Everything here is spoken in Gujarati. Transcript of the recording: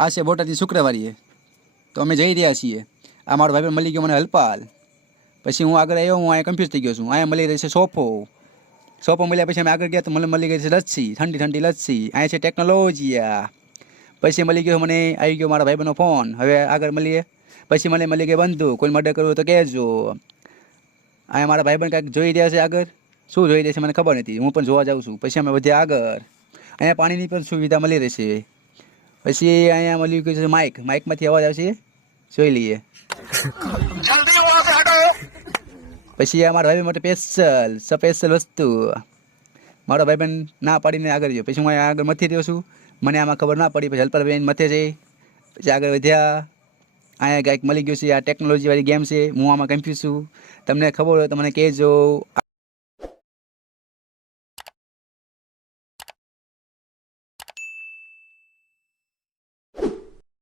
આ છે બોટાદની શુક્રવારીએ તો અમે જઈ રહ્યા છીએ. આ મારો ભાઈ મળી ગયો મને હલપાલ. પછી હું આગળ આવ્યો, હું અહીંયા કન્ફ્યુઝ થઈ ગયો છું. અહીંયા મળી રહી છે સોફો મળ્યા પછી અમે આગળ ગયા તો મને મળી ગઈ છે લસ્સી, ઠંડી ઠંડી લસ્સી. અહીંયા છે ટેકનોલોજીયા. પછી મળી ગયો મને આવી ગયો મારા ભાઈબંધનો ફોન. હવે આગળ મળીએ. પછી મને મળી ગઈ બંદૂક. કોઈ મર્ડર કરવું તો કહેજો. અહીંયા મારા ભાઈબંધ કાંઈક જોઈ રહ્યા છે આગળ. શું જોઈ રહ્યા છે મને ખબર નથી, હું પણ જોવા જાઉં છું. પછી અમે વધ્યા આગળ. અહીંયા પાણીની પણ સુવિધા મળી રહેશે. પછી અહીંયા મળી ગયું છે માઇકમાંથી અવાજ આવશે, જોઈ લઈએ. પછી અમારા ભાઈ માટે સ્પેશિયલ વસ્તુ. મારો ભાઈબંધ ના પાડીને આગળ ગયો. પછી હું અહીંયા આગળ મથી રહ્યો છું. મને આમાં ખબર ના પડી. પછી હલપાલ મથે છે. પછી આગળ વધ્યા. અહીંયા કાંઈક મળી ગયું છે. આ ટેકનોલોજીવાળી ગેમ છે. હું આમાં કન્ફ્યુઝ છું. તમને ખબર હોય તો મને કહેજો.